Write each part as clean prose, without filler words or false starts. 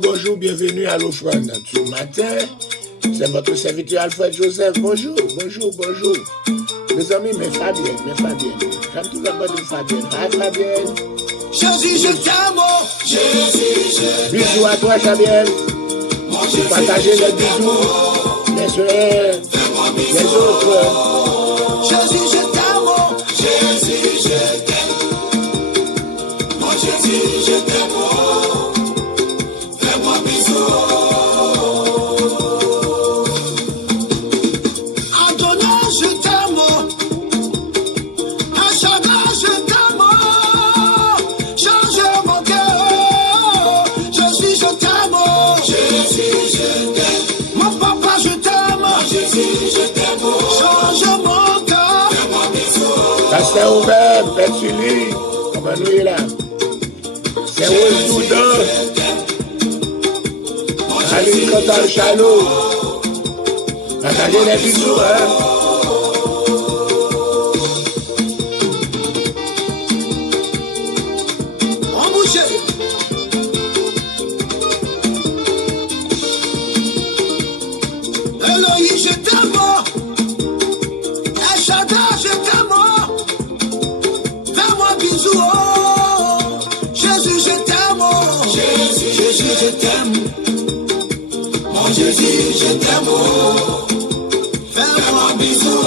Bonjour, bienvenue à l'offrande du matin. C'est votre serviteur Alfred Joseph. Bonjour. Mes amis, mes Fabienne. J'aime tout d'abord de Fabienne. Hi Fabienne. Jésus, je t'aime. Bisous à toi, Fabienne. Partagez les bisous, les soeurs, les autres. Jésus, je t'aime. Mon Jésus, je t'aime. Pasteur ouvert, Père Sully, comment nous est là? C'est Rose Doudon, Aline Cantal Chalot, partagez les bisous, hein? Jésus, je t'aime, fais-moi bisou.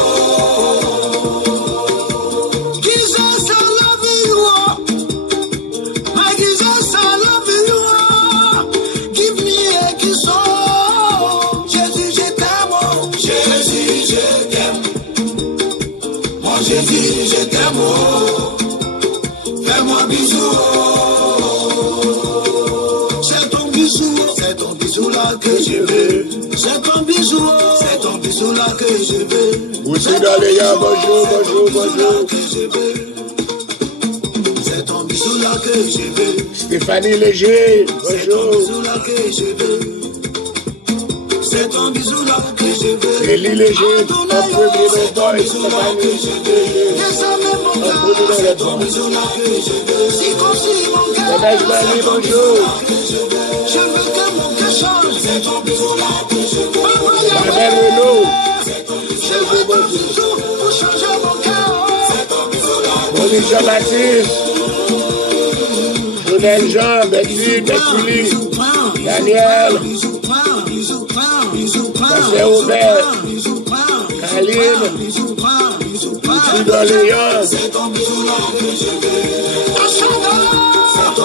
Jesus, I love you. My Jesus, I love you. Give me a kiss. Jésus, je t'aime. Jésus, je t'aime. Mon Jésus, je t'aime. Fais-moi bisou. C'est ton bisou là que je veux. C'est ton bisou là que je veux. Aussi dans les gars, bonjour. C'est ton bisou là que je veux. Stéphanie Léger, bonjour. C'est ton bisou là que je veux. C'est ton bisou là que je veux. Élie Léger, en premier de boy, Stéphanie Léger. C'est ton bisou là que je veux. Si consigne mon cœur, bonjour. Je veux que mon cœur change. C'est ton bisou là que je veux. Babel Renault. C'est ton bisou Pour changer mon cœur. C'est ton bisou là. Monique Jean-Baptiste. Jonel Jean, Betty, Betty, Daniel, Pasteur Robert, Kaline, Léon.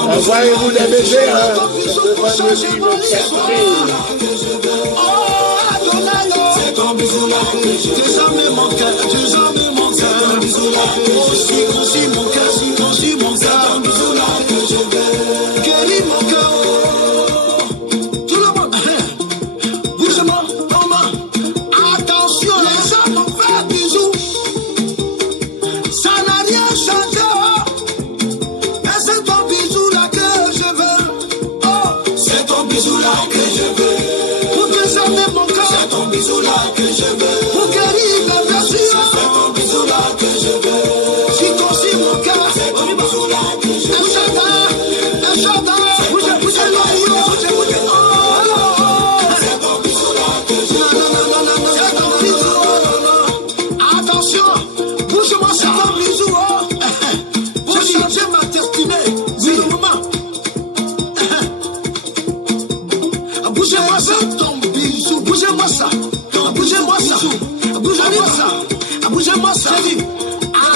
Envoyez-vous des bébés, hein. C'est ton bisou là que je veux. Tu jamais mon cœur, tu jamais mon cœur. C'est ton bisou là que je veux. Aussi mon cœur, si mon cœur. C'est ton bisou là que je veux. Guéris mon cœur. Tout le monde, bouge-moi, maman. Attention, les gens m'ont fait bisous. Ça n'a rien changé. Mais c'est ton bisou là que je veux. Oh, c'est ton bisou là que je veux. Pour que jamais mon cœur. C'est ton bisou là que je veux. Pour guérir mes blessures. C'est ton bisou là que je veux. Si conçu mon cœur. C'est ton bisou là que je veux. Un jardin. Bougez l'oreillon. C'est ton bisou là que je veux. Non. C'est ton bisou. Attention. Bouge-moi, c'est ton bisou. Pour changer ma destinée. C'est le moment. Bougez-moi, c'est ton bisou. Bougez-moi ça. Bougez-moi ça. Bougez-moi ça. Bougez-moi ça.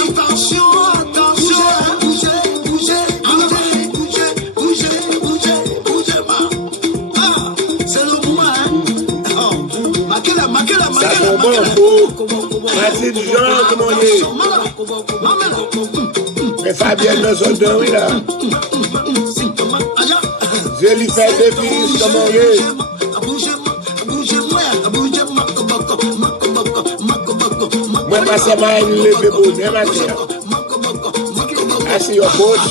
Attention, attention. Bougez-moi. Ah, c'est le moment, hein. Maquez-la. Ça tombe bon. Mathilde Jean, comment on est? Mais Fabienne dans son dos, oui, là. Zélie fait des filles, comment on est? Moi, ma sœur m'a levé pour bien ma sœur. Assis au poche.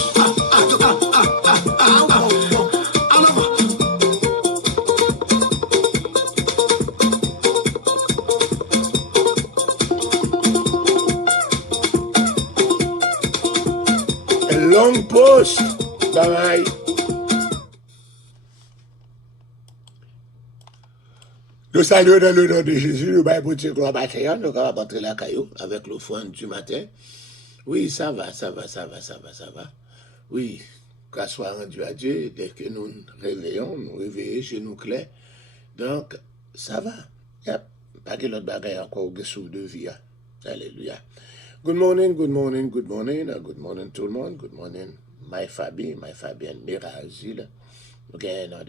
Long post. Bye bye. Nous saluons dans le nom de Jésus, nous baillons pour Dieu gloire bataillon, nous allons rentrer la caillou avec l'offrande du matin. Oui, ça va. Oui, grâce soit rendue à Dieu, dès que nous réveillons, nous réveillons chez nous clairs. Donc, ça va. Yep. Pas que l'autre bagaille encore au dessous de vie. Alléluia. Good morning tout le monde. Good morning, my Fabienne Mirazil. Nous gagnons un an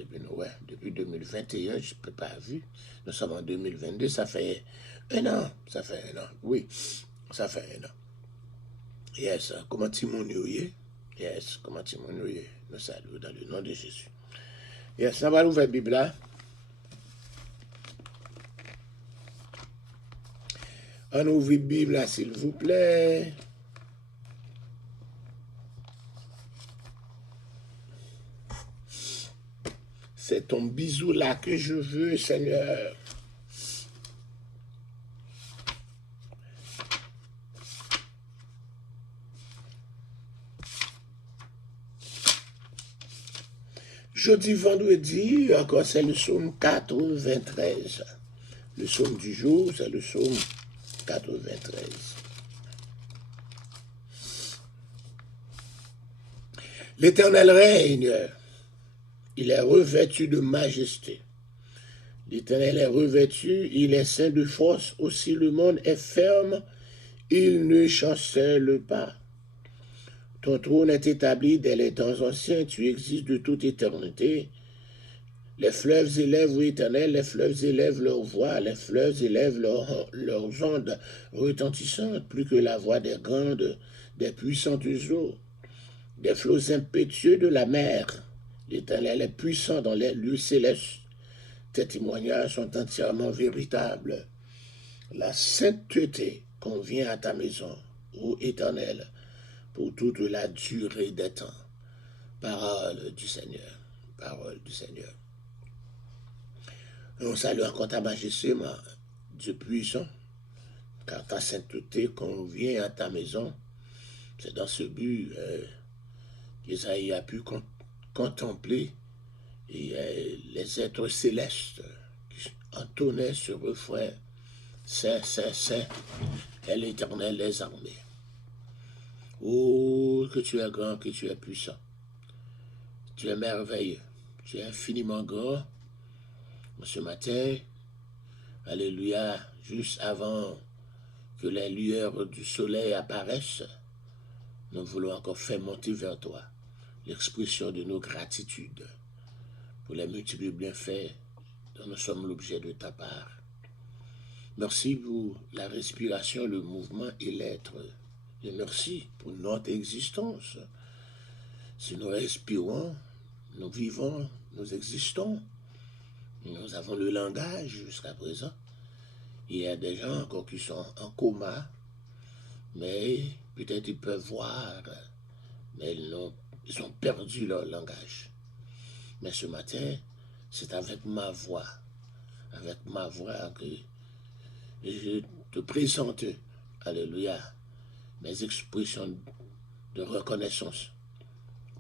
depuis 2021, je ne peux pas vu. Nous sommes en 2022, ça fait un an. Oui, ça fait un an. Yes, comment Timon est? Yes, comment Timon est? Nous saluons dans le nom de Jésus. Yes, ça va l'ouvrir la Bible là. On ouvre la Bible là, s'il vous plaît. C'est ton bisou là que je veux, Seigneur. Jeudi, vendredi, encore c'est le psaume 93. Le psaume du jour, c'est le psaume 93. L'Éternel règne. Il est revêtu de majesté. L'Éternel est revêtu, il est saint de force, aussi le monde est ferme, il ne chancelle pas. Ton trône est établi dès les temps anciens, tu existes de toute éternité. Les fleuves élèvent, ô Éternel, les fleuves élèvent leur voix, les fleuves élèvent leurs ondes retentissantes, plus que la voix des grandes, des puissantes eaux, des flots impétueux de la mer. L'Éternel est puissant dans les lieux célestes. Tes témoignages sont entièrement véritables. La sainteté convient à ta maison, ô Éternel, pour toute la durée des temps. Parole du Seigneur. Parole du Seigneur. On salue encore ta majesté, Dieu puissant, car ta sainteté convient à ta maison. C'est dans ce but qu'Isaïe a pu contempler les êtres célestes qui entonnaient ce refrain. Saint, Saint, Saint est l'Éternel des armées. Oh, que tu es grand, que tu es puissant. Tu es merveilleux. Tu es infiniment grand. Ce matin, alléluia, juste avant que les lueurs du soleil apparaissent, nous voulons encore faire monter vers toi l'expression de nos gratitudes pour les multiples bienfaits dont nous sommes l'objet de ta part. Merci pour la respiration, le mouvement et l'être. Et merci pour notre existence. Si nous respirons, nous vivons, nous existons. Nous avons le langage jusqu'à présent. Il y a des gens encore qui sont en coma, mais peut-être ils peuvent voir, mais ils ont perdu leur langage. Mais ce matin, c'est avec ma voix que je te présente, alléluia, mes expressions de reconnaissance.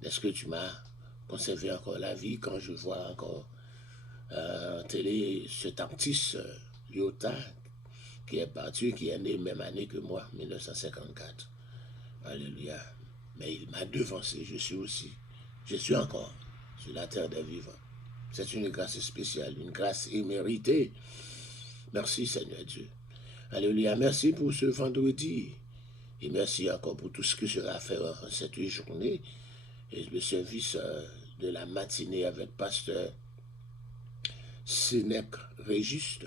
Est-ce que tu m'as conservé encore la vie quand je vois encore en télé cet artiste Lyota qui est parti, qui est né même année que moi, 1954. Alléluia. Mais il m'a devancé, je suis encore sur la terre des vivants. C'est une grâce spéciale, une grâce imméritée. Merci Seigneur Dieu. Alléluia. Merci pour ce vendredi. Et merci encore pour tout ce que sera fait en cette journée. Et le service de la matinée avec Pasteur Sénèque Régiste.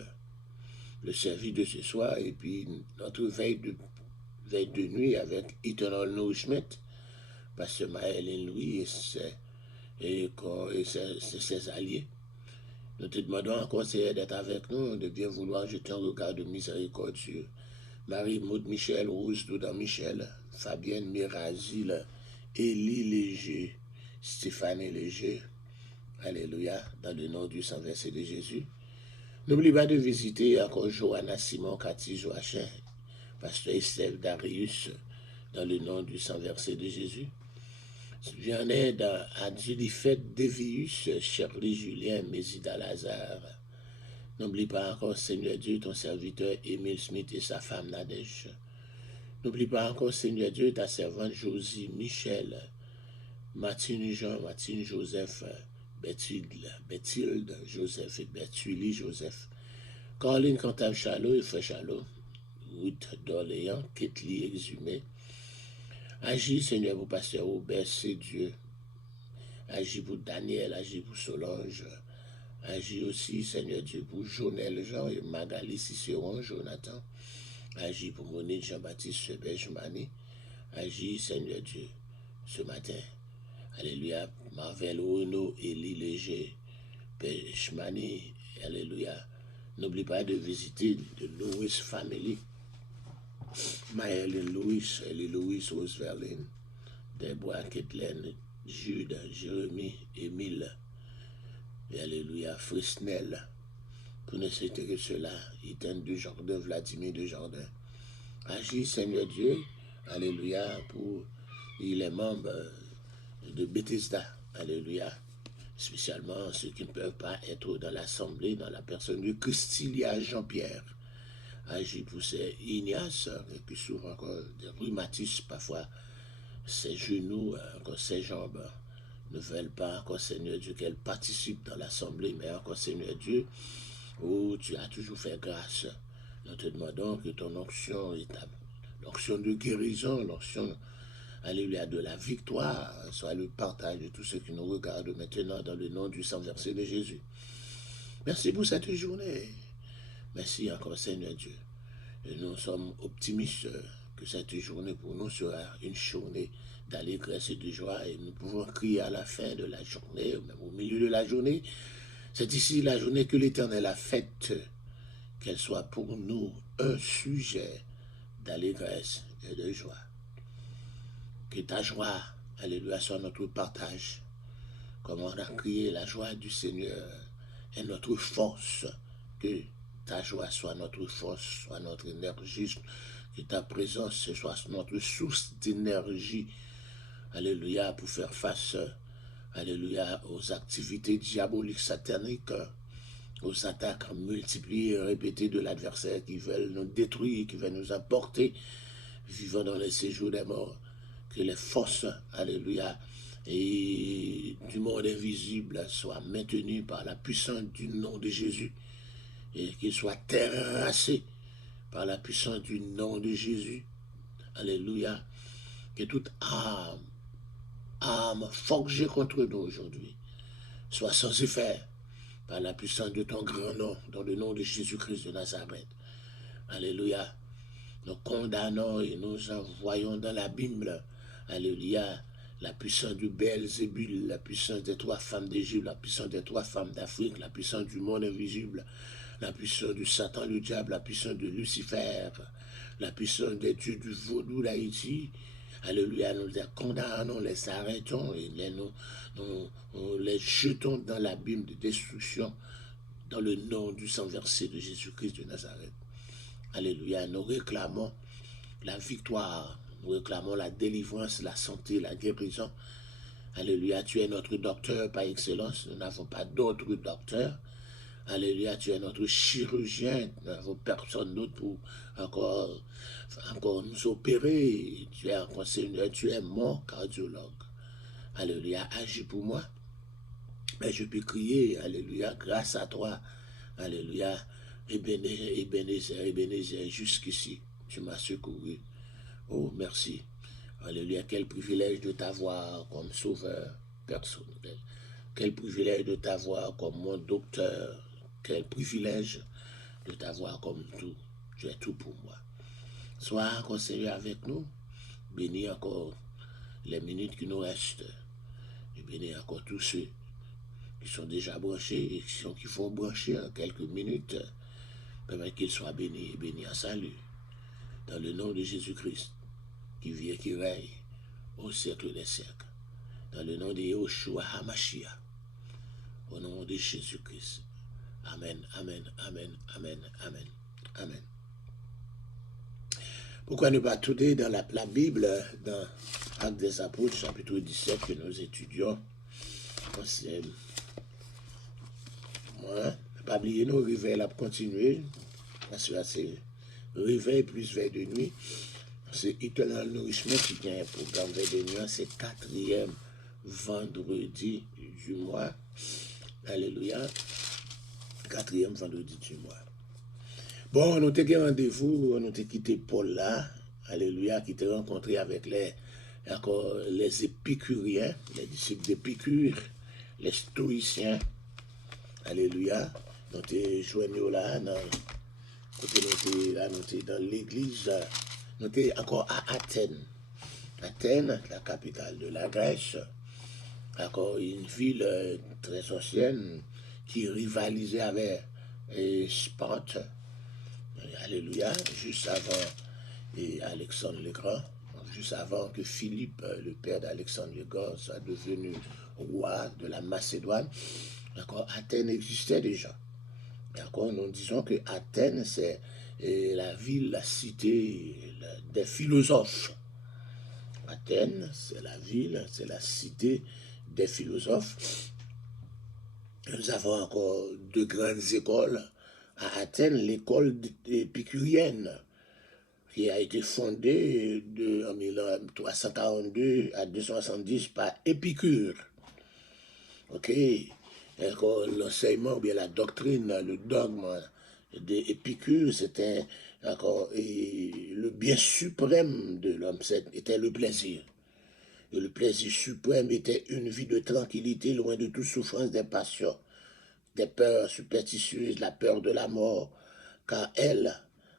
Le service de ce soir. Et puis notre veille de nuit avec Eternal Nourishment. Pasteur Maëlyn Louis et ses alliés. Nous te demandons encore, Seigneur, d'être avec nous, de bien vouloir jeter un regard de miséricorde sur Marie-Maud Michel, Rose Doudan Michel, Fabienne Mirazil, Élie Léger, Stéphanie Léger. Alléluia, dans le nom du sang versé de Jésus. N'oublie pas de visiter encore Johanna Simon, Cathy Joachim, Pasteur Estelle Darius, dans le nom du sang versé de Jésus. J'en ai à Dilifet Devius, Shirley Julien, Mésida Lazare. N'oublie pas encore, Seigneur Dieu, ton serviteur Émile Smith et sa femme Nadège. N'oublie pas encore, Seigneur Dieu, ta servante Josie, Michel, Martine Jean, Martine Joseph, Bethilde Joseph et Bethulie Joseph. Caroline Cantal Chalot et Frère Chalot, Ruth d'Orléans, Ketli Exhumé. Agis, Seigneur, pour Pasteur Robert, c'est Dieu. Agis pour Daniel, agis pour Solange. Agis aussi, Seigneur Dieu, pour Jonel Jean et Magali Cicéron, Jonathan. Agis pour Monique Jean-Baptiste Benjmani. Agis, Seigneur Dieu, ce matin. Alléluia. Marvel Renaud, Élie Léger, Benjmani. Alléluia. N'oublie pas de visiter de Louis Family. Maëlyn Louis, Elie Louis, Rose Verlaine, Deborah Ketlen, Jude, Jérémie, Émile, et alléluia, Frisnel. Connaissez que cela, Étienne Desjardins, Vladimir Desjardins. Agis, Seigneur Dieu, alléluia, pour les membres de Bethesda, alléluia, spécialement ceux qui ne peuvent pas être dans l'assemblée, dans la personne de Christilia Jean-Pierre. Agis pour ces Ignace, qui souffrent encore des rhumatismes, parfois ses genoux, encore ses jambes ne veulent pas, encore Seigneur Dieu, qu'elle participe dans l'assemblée, mais encore Seigneur Dieu, oh, tu as toujours fait grâce. Nous te demandons que ton onction, l'onction de guérison, l'onction, alléluia, de la victoire, soit le partage de tous ceux qui nous regardent maintenant dans le nom du sang versé de Jésus. Merci pour cette journée. Merci encore, Seigneur Dieu. Et nous sommes optimistes que cette journée pour nous sera une journée d'allégresse et de joie. Et nous pouvons crier à la fin de la journée, même au milieu de la journée. C'est ici la journée que l'Éternel a faite. Qu'elle soit pour nous un sujet d'allégresse et de joie. Que ta joie, alléluia, soit notre partage. Comme on a crié, la joie du Seigneur est notre force. Que ta joie soit notre force, soit notre énergie, que ta présence soit notre source d'énergie, alléluia, pour faire face, alléluia, aux activités diaboliques, sataniques, aux attaques multipliées et répétées de l'adversaire qui veulent nous détruire, qui veulent nous emporter, vivant dans les séjours des morts. Que les forces, alléluia, et du monde invisible soient maintenues par la puissance du nom de Jésus et qu'ils soient terrassés par la puissance du nom de Jésus. Alléluia. Que toute âme forgée contre nous aujourd'hui soit sans effet par la puissance de ton grand nom, dans le nom de Jésus-Christ de Nazareth. Alléluia. Nous condamnons et nous envoyons dans la Bible, alléluia, la puissance du Belzébul, la puissance des 3 femmes d'Égypte, la puissance des 3 femmes d'Afrique, la puissance du monde invisible, la puissance du Satan, le diable, la puissance de Lucifer, la puissance des dieux du vaudou d'Haïti. Alléluia, nous les condamnons, les arrêtons et nous les jetons dans l'abîme de destruction dans le nom du sang versé de Jésus-Christ de Nazareth. Alléluia, nous réclamons la victoire, nous réclamons la délivrance, la santé, la guérison. Alléluia, tu es notre docteur par excellence, nous n'avons pas d'autre docteur. Alléluia, tu es notre chirurgien, nous n'avons personne d'autre pour encore nous opérer. Tu es encore Seigneur, tu es mon cardiologue. Alléluia, agis pour moi. Mais je peux crier, alléluia, grâce à toi. Alléluia, Ebenezer, jusqu'ici, tu m'as secouru. Oh, merci. Alléluia, quel privilège de t'avoir comme sauveur personnel. Quel privilège de t'avoir comme mon docteur. Quel privilège de t'avoir comme tout. Tu es tout pour moi. Sois encore Seigneur avec nous. Bénis encore les minutes qui nous restent. Et bénis encore tous ceux qui sont déjà branchés et qui vont brancher en quelques minutes. Permettre qu'ils soient bénis et bénis en salut. Dans le nom de Jésus-Christ, qui vit et qui règne au siècle des siècles. Dans le nom de Yahushua HaMashiach. Au nom de Jésus-Christ. Amen, amen, amen, amen, amen, amen. Pourquoi ne pas tourner dans la Bible, dans Actes des Apôtres, chapitre 17, que nous étudions. Pas oublier nos réveils à continuer. Parce que c'est réveil plus veille de nuit. C'est éternel nourrissement qui vient un programme veille de nuit. C'est 4e vendredi du mois. Alléluia. 4e vendredi du mois. Bon, nous avons rendez-vous, nous avons quitté Paul là. Alléluia, qui était rencontré avec les épicuriens, les disciples d'Épicure, les stoïciens. Alléluia. Nous avons joint là, nous sommes dans l'église, nous sommes encore à Athènes. Athènes, la capitale de la Grèce, encore une ville très ancienne qui rivalisait avec Sparte. Alléluia, juste avant Alexandre le Grand, juste avant que Philippe, le père d'Alexandre le Grand, soit devenu roi de la Macédoine. D'accord, Athènes existait déjà. D'accord, nous disons que Athènes, c'est la ville, la cité des philosophes. Athènes, c'est la ville, c'est la cité des philosophes. Nous avons encore 2 grandes écoles à Athènes, l'école épicurienne, qui a été fondée en 1342 à 270 par Épicure. Ok, l'enseignement, bien la doctrine, le dogme d'Épicure, c'était le bien suprême de l'homme, c'était le plaisir. Et le plaisir suprême était une vie de tranquillité, loin de toute souffrance des passions, des peurs superstitieuses, la peur de la mort, car elle,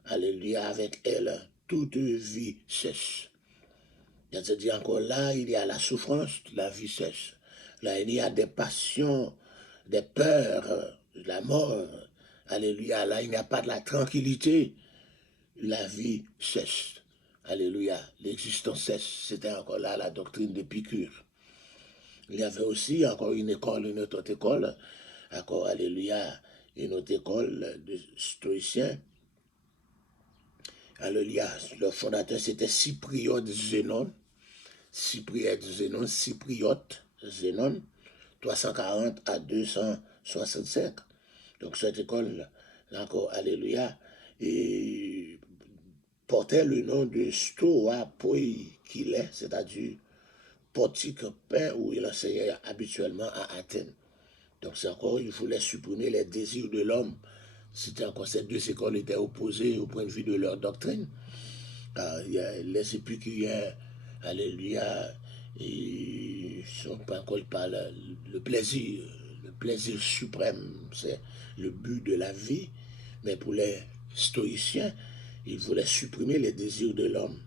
alléluia, avec elle, toute vie cesse. C'est-à-dire encore là, il y a la souffrance, la vie cesse. Là, il y a des passions, des peurs, la mort. Alléluia, là, il n'y a pas de la tranquillité. La vie cesse. Alléluia, l'existence cesse. C'était encore là la doctrine d'Épicure. Il y avait aussi encore une autre école, encore, alléluia, une autre école de stoïciens. Alléluia, le fondateur c'était Cypriote Zénon, 340 à 265. Donc cette école, encore, alléluia, et portait le nom de Stoa Poi Kile, c'est-à-dire portique pain où il enseignait habituellement à Athènes. Donc c'est encore, il voulait supprimer les désirs de l'homme. C'était encore ces deux écoles étaient opposées au point de vue de leur doctrine. Il y a les épicuriens, alléluia, ils sont pas encore par le plaisir suprême, c'est le but de la vie. Mais pour les stoïciens, ils voulaient supprimer les désirs de l'homme.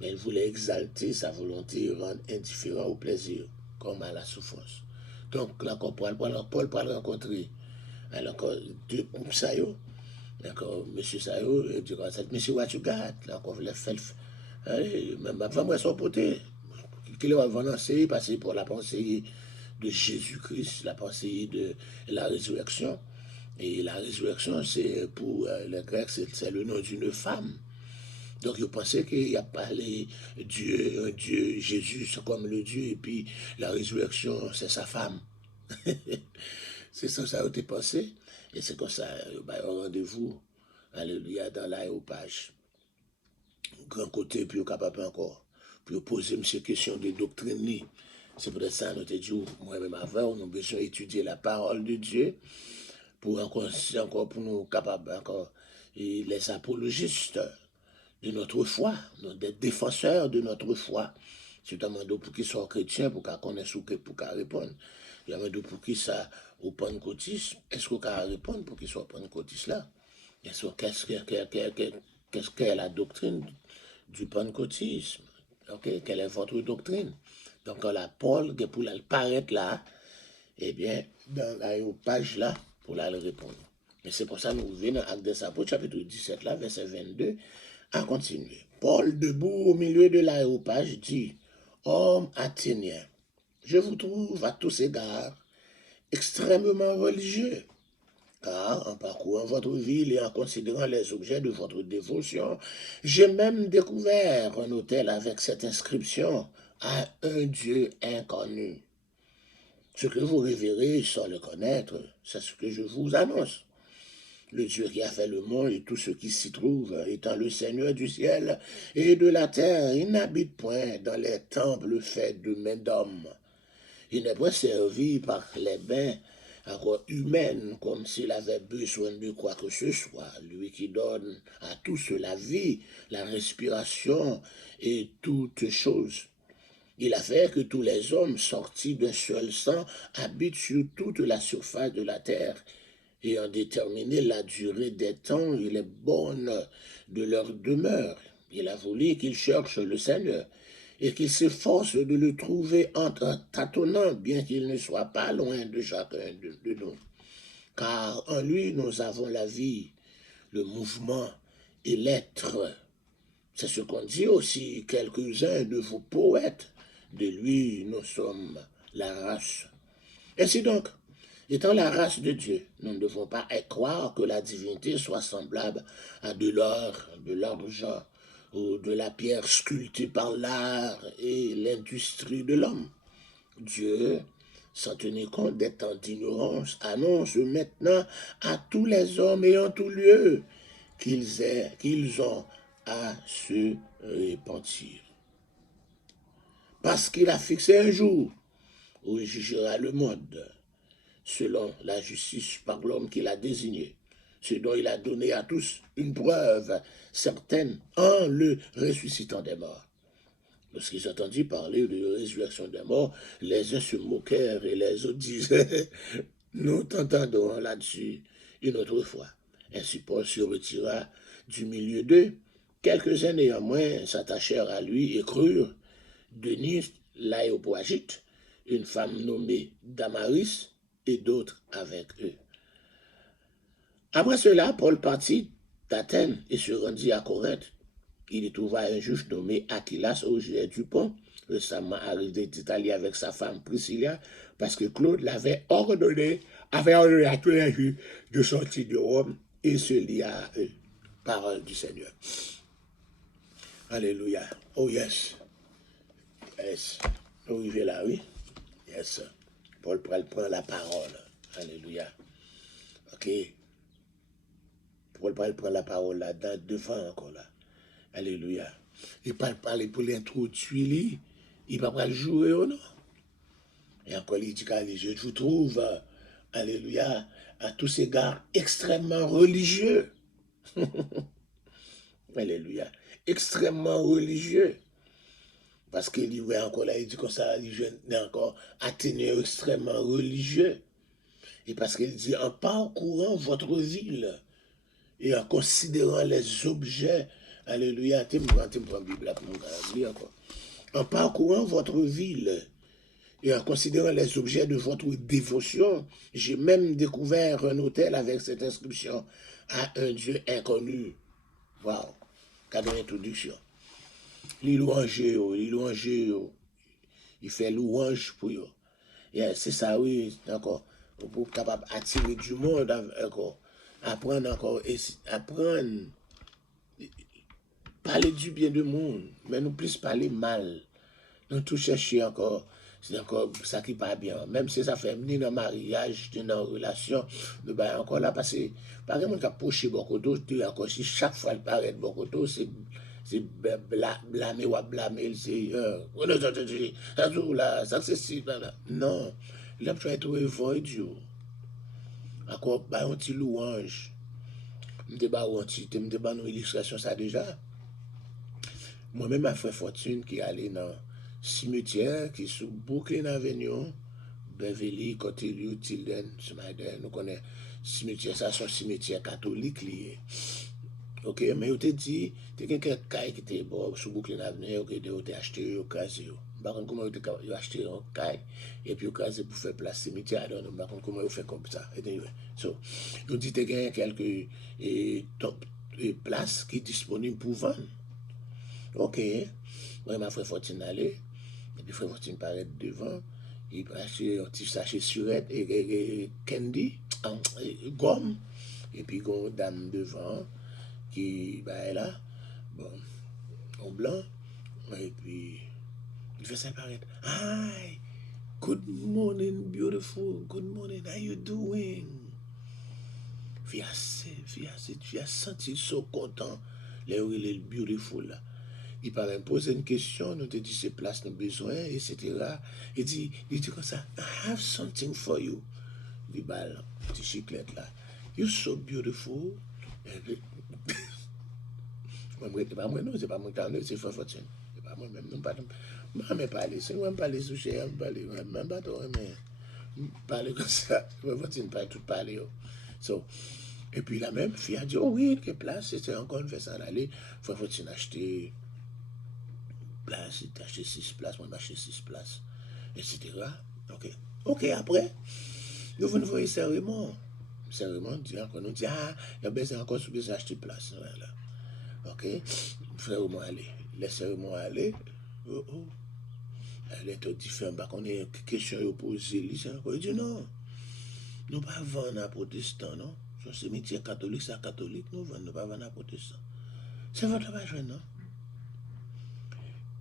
Mais ils voulaient exalter sa volonté et rendre indifférent au plaisir, comme à la souffrance. Donc là, Paul va rencontrer encore deux groupes saillots. D'accord, monsieur Sayo, du grand monsieur, what you got? Là, on voulait faire, même avant moi, son poté, qu'il va annoncer, passer pour la pensée de Jésus-Christ, la pensée de la résurrection. Et la résurrection, c'est pour les Grecs, c'est le nom d'une femme. Donc, ils pensaient qu'il a parlé Dieu, un Dieu, Jésus, c'est comme le Dieu, et puis la résurrection, c'est sa femme. C'est ça a été pensé. Et c'est comme ça, au rendez-vous, alléluia, dans l'aéropage. Grand côté, puis au capable encore. Puis poser ces questions de doctrine. C'est peut-être ça, nous te dit, moi-même avant, on a besoin d'étudier la parole de Dieu pour encore pour nous capables encore. Et les apologistes de notre foi, des défenseurs de notre foi. C'est un pour qu'ils soient chrétiens, pour qu'ils connaissent ou pour qu'ils répondent. Il y a un pour qui ça au pentecôtisme. Est-ce qu'on peut répondre pour qu'ils soient pentecôtistes là? Qu'est-ce qu'est la doctrine du pentecôtisme? Okay? Quelle est votre doctrine? Donc, quand la Paul, pour la paraître là, eh bien, dans la page là, pour la répondre. Et c'est pour ça que nous venons dans Actes des Apôtres, chapitre 17, là, verset 22, à continuer. Paul, debout au milieu de l'aéropage, dit, homme athénien, je vous trouve à tous égards extrêmement religieux, car en parcourant votre ville et en considérant les objets de votre dévotion, j'ai même découvert un autel avec cette inscription à un Dieu inconnu. Ce que vous révérez sans le connaître, c'est ce que je vous annonce. Le Dieu qui a fait le monde et tout ce qui s'y trouve, étant le Seigneur du ciel et de la terre, il n'habite point dans les temples faits de main d'homme. Il n'est pas servi par les mains humaines comme s'il avait besoin de quoi que ce soit. Lui qui donne à tous la vie, la respiration et toutes choses. Il a fait que tous les hommes sortis d'un seul sang habitent sur toute la surface de la terre. Ayant déterminé la durée des temps et les bornes de leur demeure, il a voulu qu'ils cherchent le Seigneur et qu'ils s'efforcent de le trouver en tâtonnant, bien qu'il ne soit pas loin de chacun de nous. Car en lui, nous avons la vie, le mouvement et l'être. C'est ce qu'ont dit aussi quelques-uns de vos poètes. De lui, nous sommes la race. Ainsi donc, étant la race de Dieu, nous ne devons pas croire que la divinité soit semblable à de l'or, de l'argent ou de la pierre sculptée par l'art et l'industrie de l'homme. Dieu, sans tenir compte des temps d'ignorance, annonce maintenant à tous les hommes et en tout lieu qu'ils ont à se repentir. Parce qu'il a fixé un jour où il jugera le monde, selon la justice par l'homme qu'il a désigné, ce dont il a donné à tous une preuve certaine en le ressuscitant des morts. Lorsqu'ils entendirent parler de résurrection des morts, les uns se moquèrent et les autres disaient « Nous t'entendrons là-dessus une autre fois ». Ainsi Paul se retira du milieu d'eux. Quelques-uns néanmoins s'attachèrent à lui et crurent. Denise l'Aéropoagite, une femme nommée Damaris, et d'autres avec eux. Après cela, Paul partit d'Athènes et se rendit à Corinthe. Il y trouva un juge nommé Aquilas au du pont, récemment arrivé d'Italie avec sa femme Priscilla, parce que Claude l'avait ordonné à tous les juifs de sortir de Rome et se lier à eux. Parole du Seigneur. Alléluia. Oh yes. Yes. Nous arrivons là, oui. Yes. Paul prend la parole. Alléluia. Ok. que Paul prend la parole là, devant encore là. Alléluia. Il parle parler pour l'introduire, il va pas le jouer, non? Et encore, il dit qu'allez, je vous trouve, alléluia, à tous égards, extrêmement religieux. Alléluia. Extrêmement religieux. Parce qu'il dit, ouais, encore là, il dit comme ça, il est encore atténué extrêmement religieux. Et parce qu'il dit, en parcourant votre ville et en considérant les objets, alléluia, tu me prends la Bible là pour me lire encore. En parcourant votre ville et en considérant les objets de votre dévotion, j'ai même découvert un hôtel avec cette inscription à un Dieu inconnu. Waouh, cadeau d'introduction. Il louange, il fait louange pour eux. Yeah, c'est ça, oui, d'accord. Pour capable attirer du monde, encore. Apprendre encore, apprendre, parler du bien du monde, mais nous plus parler mal. Nous tout chercher encore, c'est encore ça qui pas bien. Même si ça fait ni dans le mariage, ni dans la relation, nous bah encore là, parce que, par exemple, quand poché beaucoup d'autres, encore si chaque fois il paraît beaucoup d'autres, c'est blâmer ou blâmer le Seigneur. Ça c'est si, non. Là, tu vas être avoid you. Encore, bah, un petit louange. Je me débat une illustration, ça déjà. Moi-même, ma frère Fortune qui est allé dans le cimetière, qui est sous Brooklyn Avenue, Beverly, Cotillieu, Tilden, Snyder, nous connaissons cimetière, ça, c'est un cimetière catholique lié. Ok, mais je te dis, tu as quelqu'un qui était bon, sous Brooklyn Avenue, ok, tu as acheté au casio. Par contre, comment tu as acheté un caille et puis au cas pour faire place cimetière, par contre, comment tu fais comme ça. So, nous dit que tu as quelques places qui sont disponibles pour vendre. Ok, moi, ma frère Fortune allait, et puis frère Fortune paraît devant, il a acheté un petit sachet surette et candy, gomme, et puis une dame devant qui est là, bon, en blanc, et puis il fait ça paraître. Hi, good morning, beautiful. Good morning, how you doing? Tu as senti so content. Là où il est beautiful là. Il va même poser une question, nous te dit ces places, nos besoins, etc. Il dit comme ça, I have something for you. Il dit, bah, petit chiclette là. You're so beautiful. C'est pas moi, non, c'est pas moi qui c'est Fortune. C'est pas moi même, non, pas même parler, c'est moi parler sous cher, parler, même pas toi, mais parler comme ça, Fortune pas tout parler. So, et puis la même fille a dit, oh oui, quelle place, c'était encore une fois ça aller, Fortune acheter place, il t'a acheté 6 places, moi j'ai acheté 6 places, etc. Ok, après, nous venons voir sérieusement, dit encore, nous dit, ah, il y a besoin encore sous besoin d'acheter place, voilà. Ok, frère, aller, laissez-moi aller. Elle est différente, parce qu'on a une question à poser, il dit non, nous ne pas vendre à protestant, non? C'est métier catholique, c'est catholique, nous ne pas vendre à protestant. C'est votre travail, non?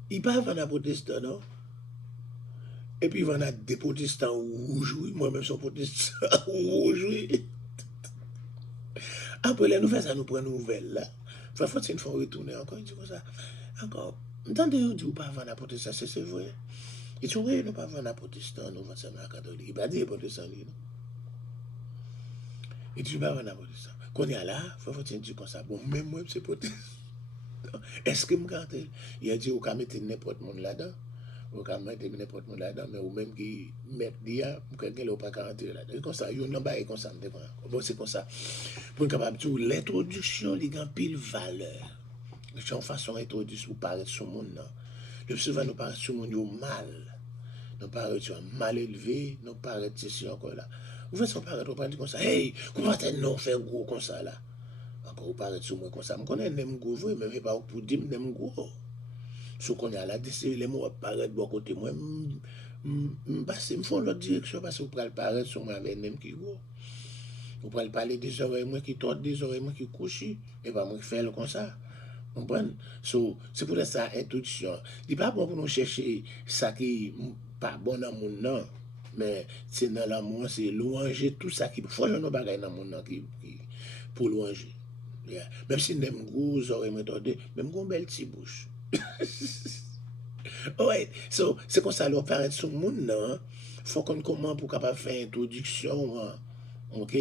Il ne pas vendre à protestant, non? Et puis il va a des protestants rouges, moi-même je suis protestant rouge. Après là, nous faisons ça, nous prenons une nouvelle là. Faut une fois retourner encore, il dit comme ça. Encore, entendez, vous dites, pas vendre à protestant, c'est vrai. Et tu vois, nous pas vendre à protestant, nous vendons ça à catholique. Il va dire protestant, non? Et tu vas vendre à protestant. Quand il y a là, faut dire comme ça. Bon, même moi, c'est protestant. Est-ce que je me garde? Il a dit, vous pouvez mettre n'importe monde là-dedans. Vous pouvez mettre n'importe monde là-dedans, mais vous même qui mettre l'IA, vous pouvez pas garantir là-dedans. C'est comme ça, il y a un bail comme ça, c'est comme ça. Pour capable de dire, l'introduction, il y a pile valeur. C'est une façon d'introduire pour paraître sur le monde. Le plus souvent, nous paraît sur le monde mal. Nous paraît mal élevé, nous paraît ceci encore là. Vous faites son paraître, vous parlez comme ça. Hey, comment t'es non faire gros comme ça là? Encore vous paraît sur moi comme ça. Je connais même gros, mais je ne pas pour dire même gros. Ce qu'on a là, les mots apparaissent de bon côté. Moi, je me fais l'autre direction parce que vous pouvez paraître sur moi avec même qui gros. Vous pouvez parler des oreilles moi qui tordent, des oreilles moi qui couchent, et pas moi qui fais comme ça. Vous comprenez? C'est pour ça introduction. Il n'est pas bon pour nous chercher ça qui n'est pas bon dans mon nom. Mais c'est dans l'amour, c'est louanger tout ça qui faut que nous bagaille dans mon nom qui pour louanger. Yeah. Même si n'aime gros oreilles m'entendez, même gon belle petite bouche. Ouais, so, c'est comme ça leur paraît sur le monde non. Faut qu'on comment pour capable faire introduction. Hein. OK.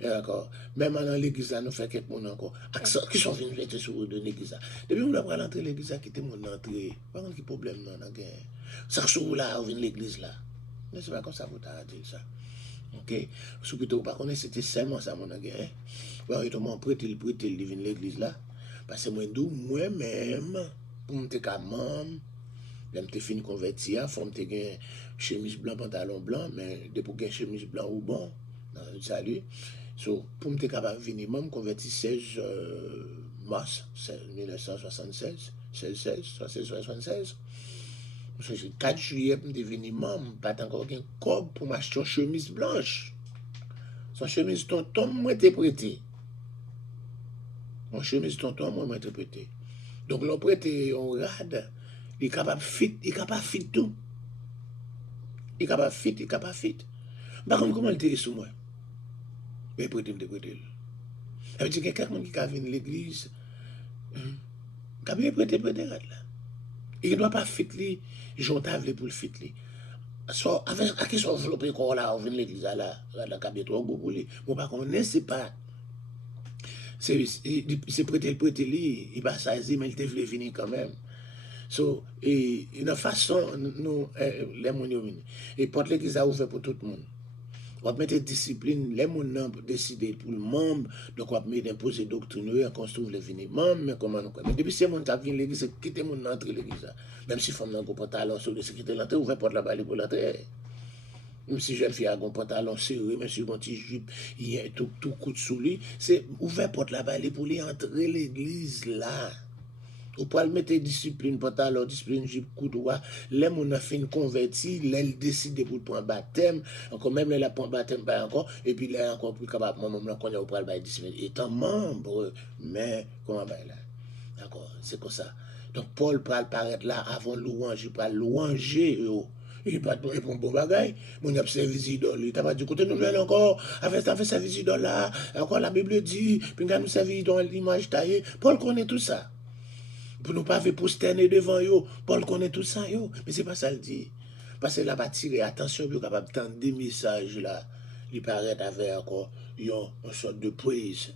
D'accord. Même dans l'église, nous faisons quelques monde encore. Accent qui sont venus faire sur de l'église. Depuis on a pris l'entrée de l'église, qui était mon entrée. Pas de problème non, ça sur là, on vient de l'église là. Mais c'est pas comme ça pour t'as dit ça. OK. Ce que tu pas connaître c'était seulement ça mon gars. Ouais, il m'a prêté il vient de l'église là. Parce que moi-même pour me te membre, je fini converti, il faut me te chemise blanc, pantalon blanc, mais depuis que chemise blanc ou bon, salut. So, pour me capable de venir, je converti 16 mars 1976, 16, 4 juillet, je suis venu membre, pas encore un cob pour m'acheter une chemise blanche. Son chemise tonton, moi, t'ai prêté. Mon chemise tonton, moi, t'ai prêté. Donc, l'on prêté on rade, il est capable de fit tout. Il est capable de fit. Par contre, comment il était sous moi? Mais prêté. Ça veut dire qu'il y a quelqu'un qui a venu à l'église, qui a bien prêté là. Il ne doit pas fit lui, j'entends pour le fit lui. So, avec qui sont enveloppés quoi là, on vient l'église là, la cabine trop beau pour lui. Bon, par contre, c'est pas. C'est prêté lui, il va saisir, mais il te voulait venir quand même. So, et une façon, nous, les gens venus. Et porte l'église a ouvert pour tout le monde. On va mettre discipline, les gens décider pour le membre, donc on va mettre imposer doctrine, on construire les venir membres, mais comment nous. Mais depuis ces gens qui viennent l'église, c'est quitter mon entrée l'église. Même si femme n'a pas pantalon sur le sécurité l'entrée, ouvert porte la balle pour l'entrée. Même si jeune fille a un pantalon serré, même si un petit jupe, il y a tout coup de sous lui, c'est ouvert porte la balle pour lui entrer l'église là. Ou pour le mettre discipline, pantalon, discipline, jupe, coup de droit, les gens ont fait converti, les décidé pour prendre baptême, encore même les prendre baptême pas encore, et puis là encore plus capable, moi, qu'on a pour le discipline, étant membre, mais comment va là? D'accord, c'est comme ça. Donc Paul peut paraître là avant louange, il peut louanger, il n'est pas de bon bagage. Mon a servi idole. Il t'a pas dit, côté nouvelle encore, avec sa visite là, encore la Bible dit, puis nous servi dans l'image taillée. Paul connaît tout ça. Pour nous pas faire prosterner devant eux, Paul connaît tout ça, yo. Mais c'est pas ça le dit. Parce que là, va tirer attention, vous capable de tendre des messages là. Il paraît avec encore une sorte de prise.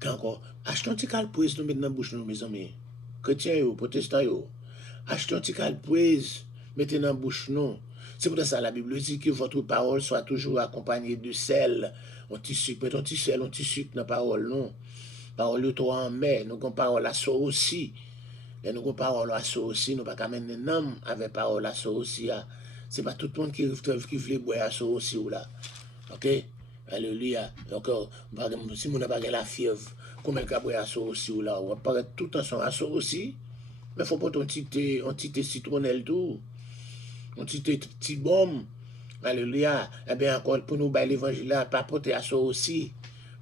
Quand encore, achetons un petit cal prise, nous mettons dans la bouche, mes amis. Chrétiens, protestants, achetons un petit cal prise, mettez dans la bouche, non. C'est pour ça que la Bible dit que votre parole soit toujours accompagnée de sel. On t'y sucre, mettons petit sel, on t'y sucre dans la parole, non. Parole de toi en mer, nous avons parole à soi aussi. Et nous avons parole à soi aussi, nous ne pouvons pas mener un homme avec parole à soi aussi. Ce n'est pas tout le monde qui veut boire à soi aussi. Là. Ok? Alléluia. Encore, si on n'a pas la fièvre, comment on peut boire à soi aussi? Là? On va parler tout le temps à soi aussi. Mais il faut pas un petit citronnelle tout. Un petit bombe. Alléluia. Eh bien, encore, pour nous, l'évangile là, pas porter à soi aussi.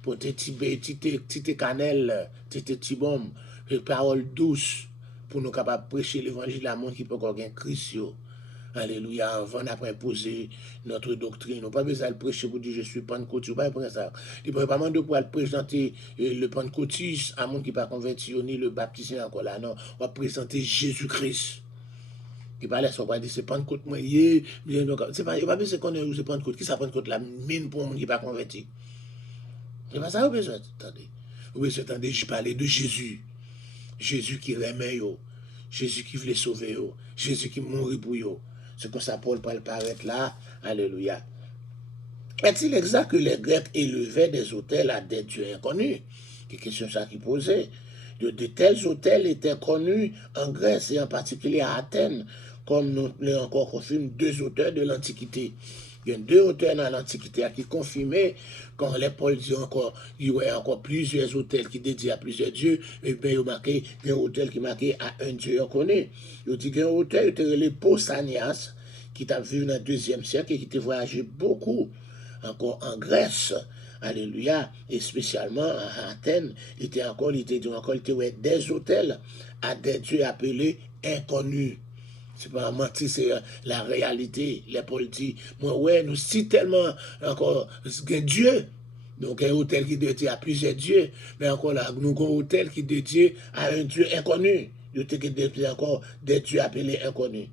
Pour tes petites cannelles, tes petits bombes, des paroles douces, pour nous capables de prêcher l'évangile à monde qui peut encore gagner Christ. Alléluia, avant d'après imposer notre doctrine. Nous pas besoin de prêcher pour dire je suis pentecôtiste, pas pour ça. Il ne peut pas demander pour présenter le pentecôtiste à monde qui pas converti, ni le baptisé encore là, non. On va présenter Jésus-Christ. Il parle ça, on va dire c'est pentecôte, moi, c'est pas besoin de connaître où c'est pentecôte. Qui ça pentecôte la mine pour un monde qui pas converti? C'est pas ça, vous besoin d'entendre. Vous besoin d'entendre, je parlais de Jésus. Jésus qui remet, Jésus qui voulait sauver, Jésus qui mourit pour eux. C'est comme ça Paul peut paraître là. Alléluia. Est-il exact que les Grecs élevaient des autels à des dieux inconnus? C'est question ça qui posait. De tels autels étaient connus en Grèce et en particulier à Athènes, comme nous l'avons encore confirmé 2 auteurs de l'Antiquité. Il y a 2 auteurs dans l'Antiquité qui confirmaient, quand les Paul dit encore, il y a encore plusieurs autels qui dédient à plusieurs dieux, et bien il y a un autel qui marqué à un dieu reconnu. Il dit qu'il y a un autel qui était les Pausanias, qui t'a vu dans le 2e siècle et qui t'a voyagé beaucoup, encore en Grèce. Alléluia, et spécialement à Athènes, il était encore des hôtels à des dieux appelés inconnus. C'est pas mentir, c'est la réalité. Les politiques, moi, ouais, nous si tellement encore Dieu. Donc, un hôtel qui est dédié à plusieurs dieux, mais encore là, nous avons un hôtel qui est dédié à un Dieu inconnu. Nous avons encore des dieux appelés inconnus.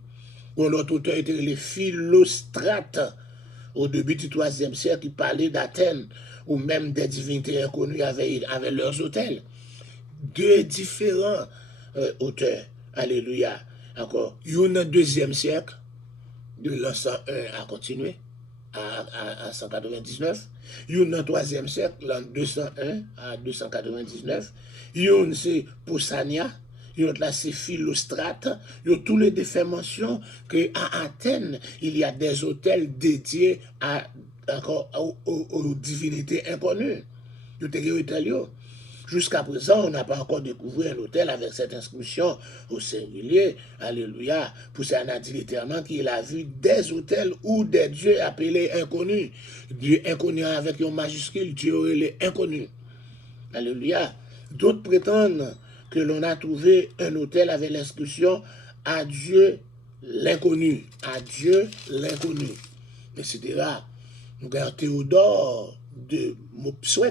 L'autre auteur était les Philostrates, au début du IIIe siècle, qui parlait d'Athènes, ou même des divinités inconnues avec leurs hôtels. Deux différents auteurs. Alléluia. Encore, il y a un deuxième siècle, de l'an 101 à continuer, à 199. Il y a un troisième siècle, l'an 201 à 299. Il y a un c'est Pausania. Il y a là c'est Philostrate. Il y a tous les deux fait mention qu'à Athènes, il y a des hôtels dédiés aux divinités inconnues. Il y a des hôtels. Jusqu'à présent, on n'a pas encore découvert un hôtel avec cette inscription au singulier, alléluia, pour ça, on a dit littéralement qu'il a vu des hôtels ou des dieux appelés inconnus. Dieu inconnu avec un majuscule, Dieu les inconnus. Alléluia. D'autres prétendent que l'on a trouvé un hôtel avec l'inscription à Dieu l'inconnu, à Dieu l'inconnu, etc. Nous avons Théodore de Mopsuet,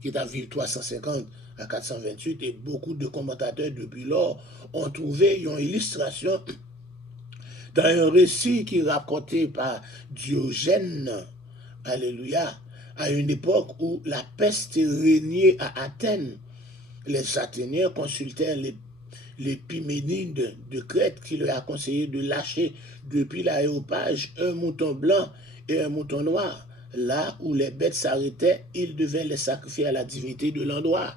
qui est à ville 350 à 428, et beaucoup de commentateurs depuis lors ont trouvé une illustration dans un récit qui est raconté par Diogène, alléluia, à une époque où la peste régnait à Athènes. Les Athéniens consultèrent l'Épiménide de Crète qui leur a conseillé de lâcher depuis l'aéropage un mouton blanc et un mouton noir. Là où les bêtes s'arrêtaient, ils devaient les sacrifier à la divinité de l'endroit.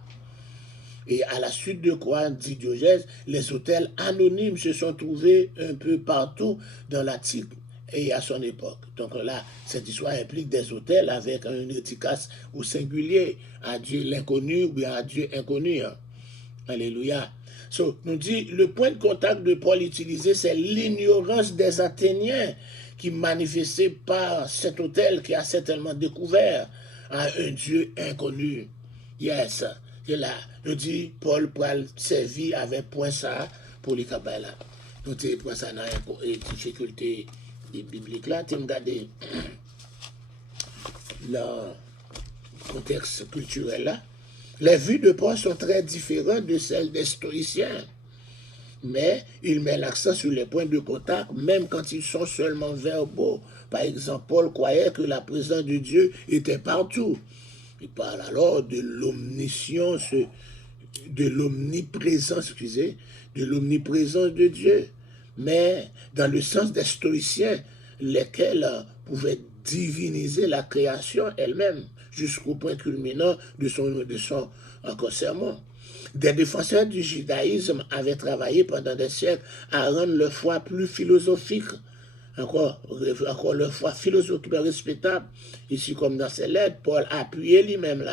Et à la suite de quoi, dit Diogène, les hôtels anonymes se sont trouvés un peu partout dans l'Attique et à son époque. Donc là, cette histoire implique des hôtels avec un efficace au singulier, à Dieu l'inconnu ou à Dieu inconnu. Alléluia. So, nous dit, le point de contact de Paul utilisé, c'est l'ignorance des Athéniens qui manifestait par cet hôtel qui a certainement découvert à un Dieu inconnu. Yes, c'est là. Nous dit, Paul pourrait servir avec point ça pour les Kabbalah. Nous dit, point ça dans les difficultés bibliques là, tu regardes le contexte culturel là. Les vues de Paul sont très différentes de celles des stoïciens. Mais il met l'accent sur les points de contact, même quand ils sont seulement verbaux. Par exemple, Paul croyait que la présence de Dieu était partout. Il parle alors de l'omniscience, de l'omniprésence, de l'omniprésence de Dieu. Mais dans le sens des stoïciens, lesquels pouvaient diviniser la création elle-même, jusqu'au point culminant de son sermon. Des défenseurs du judaïsme avaient travaillé pendant des siècles à rendre leur foi plus philosophique, encore leur foi philosophique respectable. Ici, comme dans ses lettres, Paul a appuyé lui-même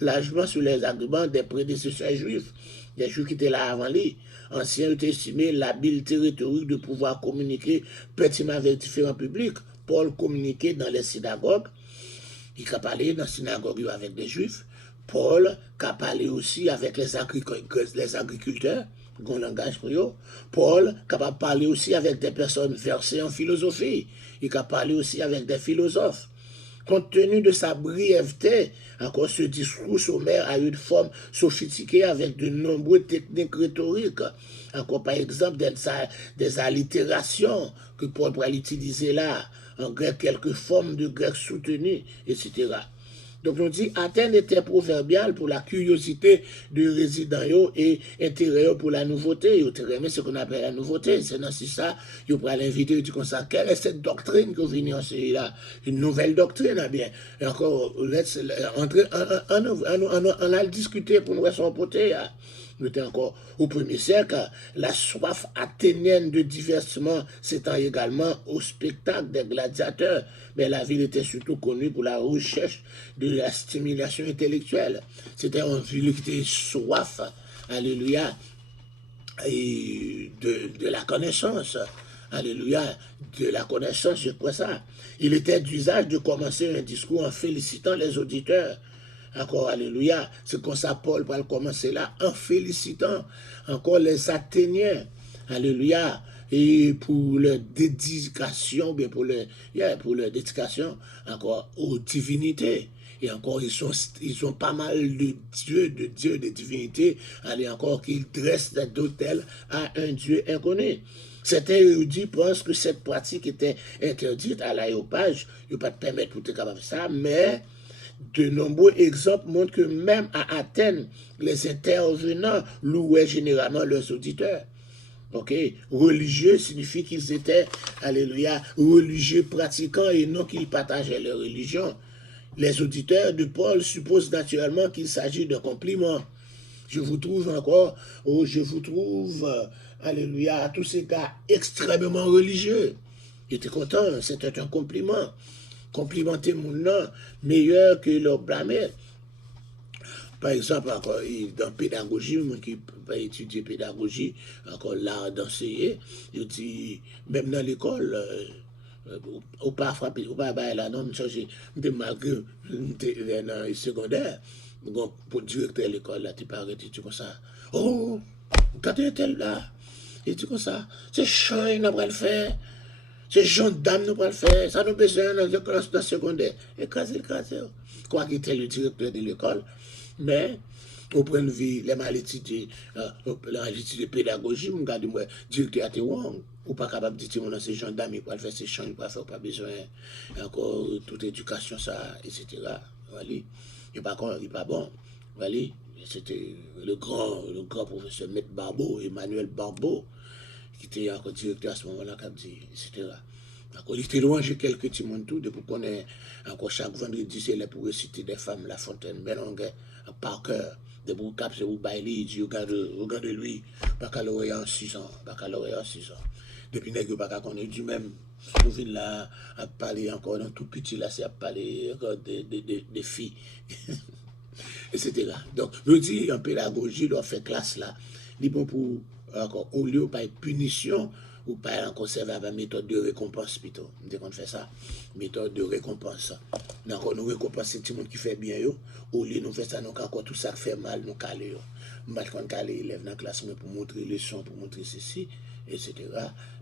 largement sur les arguments des prédécesseurs juifs, des juifs qui étaient là avant lui. Anciens ont estimé l'habileté rhétorique de pouvoir communiquer pertinemment avec différents publics. Paul communiquait dans les synagogues, il a parlé dans les synagogues avec des juifs. Paul a parlé aussi avec les agriculteurs, un langage pour eux. Paul a parlé aussi avec des personnes versées en philosophie. Il a parlé aussi avec des philosophes. Compte tenu de sa brièveté, encore ce discours sommaire a une forme sophistiquée avec de nombreuses techniques rhétoriques. Encore par exemple des allitérations que Paul pourrait utiliser là, en grec, quelques formes de grec soutenu, etc. Donc on dit, Athènes était proverbiale pour la curiosité du résident et intérieur pour la nouveauté. Mais ce qu'on appelle la nouveauté, c'est dans ça, il pourrait l'inviter, il dit comme ça, quelle est cette doctrine que vous venez enseigner là? Une nouvelle doctrine, eh bien. Et encore, on a discuté pour nous son côté. Nous étions encore au 1er siècle, la soif athénienne de divertissement s'étend également au spectacle des gladiateurs, mais la ville était surtout connue pour la recherche de la stimulation intellectuelle. C'était une ville qui était soif, alléluia, et de la connaissance. Alléluia, de la connaissance, je crois ça. Il était d'usage de commencer un discours en félicitant les auditeurs. Encore, alléluia, c'est comme ça Paul va commencer là, en félicitant encore les Athéniens. Alléluia, et pour leur dédication, bien pour leur dédication encore aux divinités. Et encore, ils ont pas mal de dieux, de divinités, allez encore qu'ils dressent d'autels à un Dieu inconnu. Certains érudits pensent que cette pratique était interdite à l'aéropage. Il ne pas te permettre pour être capable de ça, mais de nombreux exemples montrent que même à Athènes, les intervenants louaient généralement leurs auditeurs. Ok, religieux signifie qu'ils étaient, alléluia, religieux pratiquants et non qu'ils partageaient leur religion. Les auditeurs de Paul supposent naturellement qu'il s'agit d'un compliment. Je vous trouve encore, je vous trouve, alléluia, à tous ces gars extrêmement religieux. J'étais content, c'était un compliment. Complimenter mon nom, meilleur que leur blâmer. Par exemple, encore, dans pédagogie, moi qui va étudier pédagogie, encore l'art d'enseigner, je dis, même dans l'école, ou pas frapper, ou pas bailler la norme, malgré dans le secondaire, pour le directeur de l'école, là, tu parles, tu dis comme ça, oh, quand tu es tel là, et tu comme ça, c'est chiant, il n'a pas le faire. C'est gendarme nous pas le faire. Ça nous besoin dans la classe de secondaire. Écraser. Quoi qu'il était le directeur de l'école, mais au point de vue, les mal étudiés, l'étude de pédagogie, je regarde moi, directeur à Wong, ou pas capable de dire mon c'est gendarme, il pas le faire, c'est chiant, il pas faire, pas besoin. Encore toute éducation, ça, etc. Voilà. Il n'est pas bon. Voilà. C'était le grand professeur Maître Barbeau, Emmanuel Barbeau, qui était encore directeur à ce moment-là, qui a dit, etc. Encore, il était loin, j'ai quelques petits monde tout, depuis qu'on est encore chaque vendredi, c'est là pour réciter des femmes, La Fontaine, Bélanguet, par cœur, de pour cap, c'est pour bailler, il dit, regarde lui, baccalauréat en 6 ans, Depuis que pas qu'on est du même, nous venons là, à parler encore, dans tout petit là, c'est à parler encore des filles. Etc. Donc, je dis, en pédagogie, on fait classe là, il est bon pour, encore, au lieu de punition, ou pas encore servir avec méthode de récompense plutôt. Dès qu'on fait ça, méthode de récompense. Donc, nous récompenser tout le monde qui fait bien, yo, au lieu de nous faire ça, nous encore tout ça qui fait mal, nous caler. Nous ne caler élèves dans la classe pour montrer les leçons, pour montrer ceci, etc.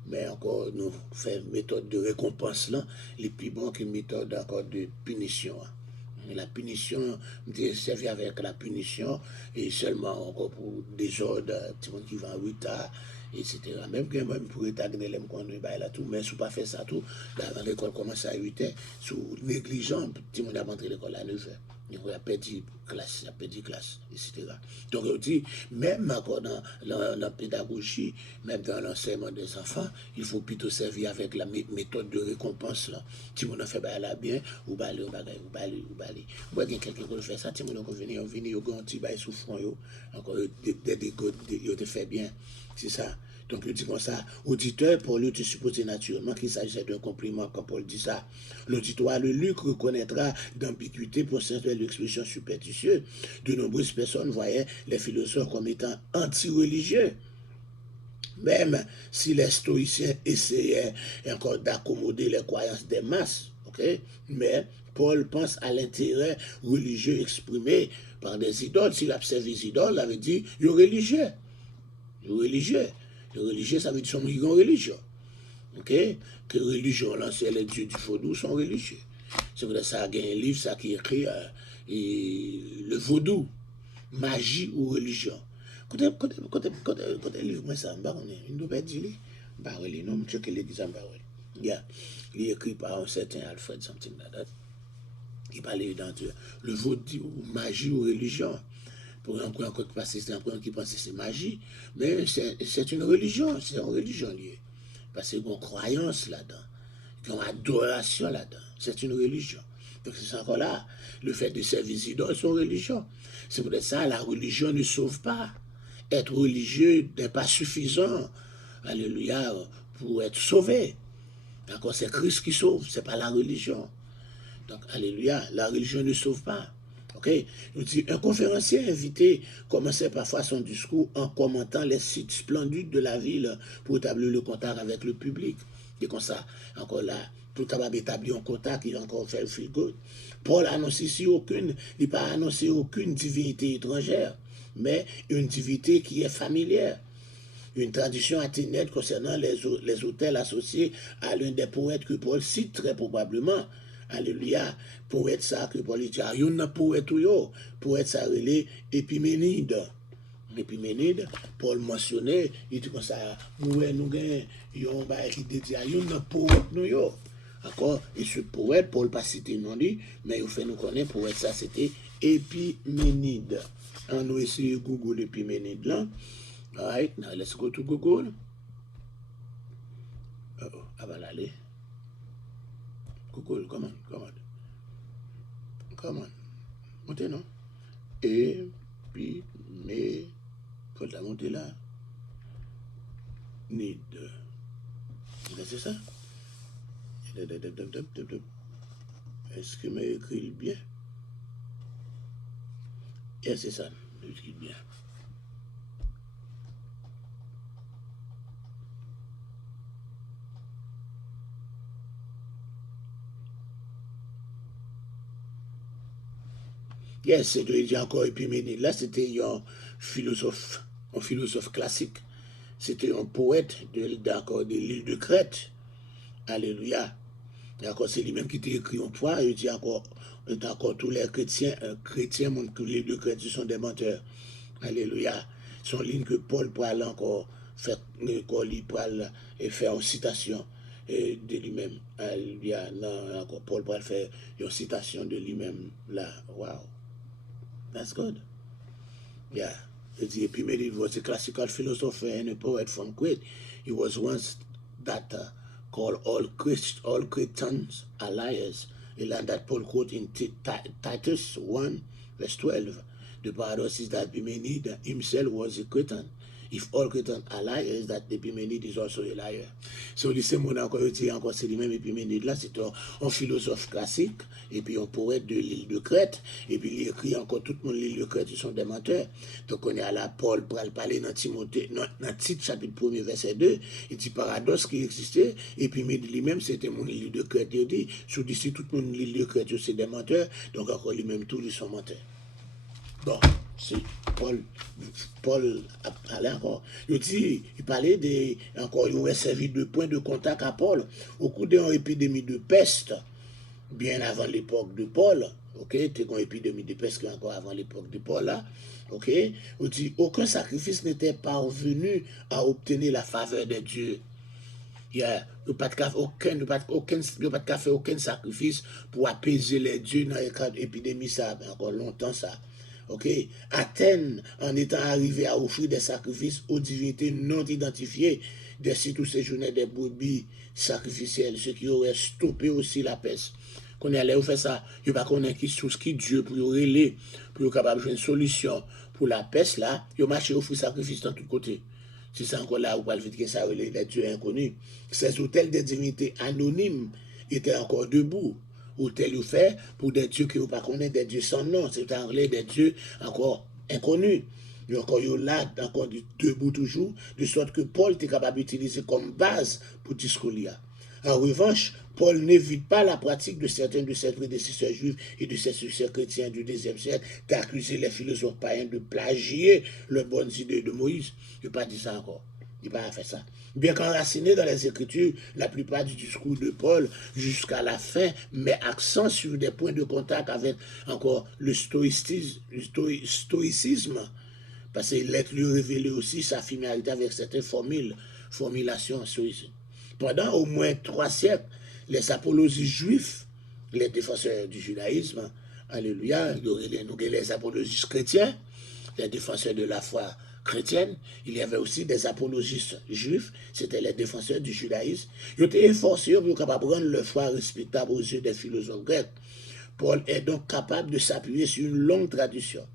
Mais encore, nous faisons méthode de récompense là, les plus bon que méthode encore de punition. La punition, servi avec la punition, et seulement encore pour des ordres, tout le monde qui va en retard, etc. Même que moi, pour étagner les là tout, mais si vous pas fait ça tout, l'école commence à 8 h, sous négligent, tout le monde a rentré l'école à 9 h. Il a perdu classe, etc. Donc, on dit, même encore dans la pédagogie, même dans l'enseignement des enfants, il faut plutôt servir avec la méthode de récompense. Là. Si on a fait là bien, ou baler. Moi, il y a quelqu'un qui fait ça, si on a venir, on petit bail sous front, encore des dégoûts, il te fait bien. C'est ça. Donc, il dit comme ça, auditeur, pour lui, tu supposes naturellement qu'il s'agissait d'un compliment quand Paul dit ça. L'auditoire, le Luc reconnaîtra d'ambiguïté pour certaines l'expression superstitieuse. De nombreuses personnes voyaient les philosophes comme étant anti-religieux. Même si les stoïciens essayaient encore d'accommoder les croyances des masses, ok? Mais Paul pense à l'intérêt religieux exprimé par des idoles. S'il observe les idoles, il avait dit, il est religieux. Le religieux, ça veut dire qu'ils sont religieux. Ok? Que religion, là, c'est les dieux du vaudou sont religieux. C'est pour ça qu'il y a un livre ça, qui écrit le vaudou, magie ou religion. Quand livre, moi, ça, il ne doit pas dire, non, je sais que l'église, il est écrit par un certain Alfred, something like that. Il parlait dans le vaudou, magie ou religion. Pour un coin qui passe, c'est un coin qui pense que c'est magie, mais c'est une religion liée. Parce qu'il y a une croyance là-dedans, il y a une adoration là-dedans. C'est une religion. Donc c'est encore là, le fait de servir les idoles, c'est une religion. C'est pour ça la religion ne sauve pas. Être religieux n'est pas suffisant, alléluia, pour être sauvé. D'accord, c'est Christ qui sauve, c'est pas la religion. Donc, alléluia, la religion ne sauve pas. Okay? Un conférencier invité commençait parfois son discours en commentant les sites splendides de la ville pour établir le contact avec le public. Et comme ça, encore là, pour capable d'établir un contact, il a encore fait le feel good. Paul annonce ici il n'a pas annoncé aucune divinité étrangère, mais une divinité qui est familière. une tradition athénienne concernant les autels associés à l'un des poètes que Paul cite très probablement. Alléluia. Poète ça que Paul dit, il y a un poète ou yo. Poète ça relé Épiménide. Épiménide, Paul mentionné, il dit comme ça, nous gagnons, yon ba qui dit, il y a un poète nous yo. D'accord? Et ce poète, Paul pas cité non dit, mais il fait nous connaître, poète ça c'était Épiménide. On nous essayer Google Épiménide là. Alright, now let's go to Google. Avant d'aller. Google, come on. Montez, non? Et puis, mais, faut la monter là. Need. C'est ça? Est-ce que m'a écrit bien? Et c'est ça, écrit bien. Yes, c'était encore Épiménide. Là, c'était un philosophe classique. C'était un poète de l'île de Crète. Alléluia. D'accord, c'est lui-même qui t'a écrit un point. Il dit encore tous les chrétiens montrent que l'île de Crète sont des menteurs. Alléluia. Son ligne que Paul parle encore, faire une citation de lui-même. Alléluia. Non, encore Paul parle faire une citation de lui-même. Là, wow. That's good. Yeah. Epiménide was a classical philosopher and a poet from Crete. He was once that called all Cretans are liars. A line that Paul quotes in Titus 1, verse 12. The paradox is that Epiménide himself was a Cretan. If all Cretans are liars, that Epiménide is also a liar. So, c'est le même Epiménide là, c'est un philosophe classique, et puis un poète de l'île de Crète, et puis il écrit encore tout le monde l'île de Crète, ils sont des menteurs. Donc on est à la Paul pour parler dans Timothée, dans Tite chapitre 1 verset 2, il dit paradoxe qui existait, et puis lui-même c'était mon l'île de Crète, il dit, sous d'ici tout le monde l'île de Crète, c'est des menteurs, donc encore lui-même tous ils sont menteurs. Bon, c'est Paul a parlé encore. Il parlait encore, il aurait servi de point de contact à Paul au cours d'une épidémie de peste, bien avant l'époque de Paul. Ok, c'était une épidémie de peste encore avant l'époque de Paul là. Ok, il dit aucun sacrifice n'était parvenu à obtenir la faveur de Dieu. Il n'y a pas fait aucun sacrifice pour apaiser les dieux dans l'épidémie, ça encore longtemps ça. Ok, Athènes, en étant arrivé à offrir des sacrifices aux divinités non identifiées, des sites où séjournaient des brebis sacrificielles, ce qui aurait stoppé aussi la peste. Qu'on allait faire ça, il n'y a pas qu'on ait qui Dieu pour relayer, pour être capable de jouer une solution pour la peste là, il a marché offrir sacrifice dans tous côtés. Si c'est encore là où pas le fait que ça relaye les dieux inconnus. Ces hôtels de divinités anonymes étaient encore debout. Hôtel ou fait pour des dieux qui ne pas connaître, des dieux sans nom, c'est en anglais des dieux encore inconnus. Il y a encore là, encore debout toujours, de sorte que Paul était capable d'utiliser comme base pour discours. En revanche, Paul n'évite pas la pratique de certains de ses prédécesseurs juifs et de ses successeurs chrétiens du IIe siècle d'accuser les philosophes païens de plagier les bonnes idées de Moïse. Il n'a pas dit ça encore. Il n'a pas fait ça. Bien qu'enraciné dans les Écritures, la plupart du discours de Paul, jusqu'à la fin, met accent sur des points de contact avec encore le stoïcisme, parce qu'il est lui révélé aussi sa familiarité avec certaines formulations stoïciennes. Pendant au moins 3 siècles, les apologistes juifs, les défenseurs du judaïsme, alléluia, les apologistes chrétiens, les défenseurs de la foi chrétienne, il y avait aussi des apologistes juifs, c'était les défenseurs du judaïsme. Ils étaient efforcés pour capable rendre leur foi respectable aux yeux des philosophes grecs. Paul est donc capable de s'appuyer sur une longue tradition.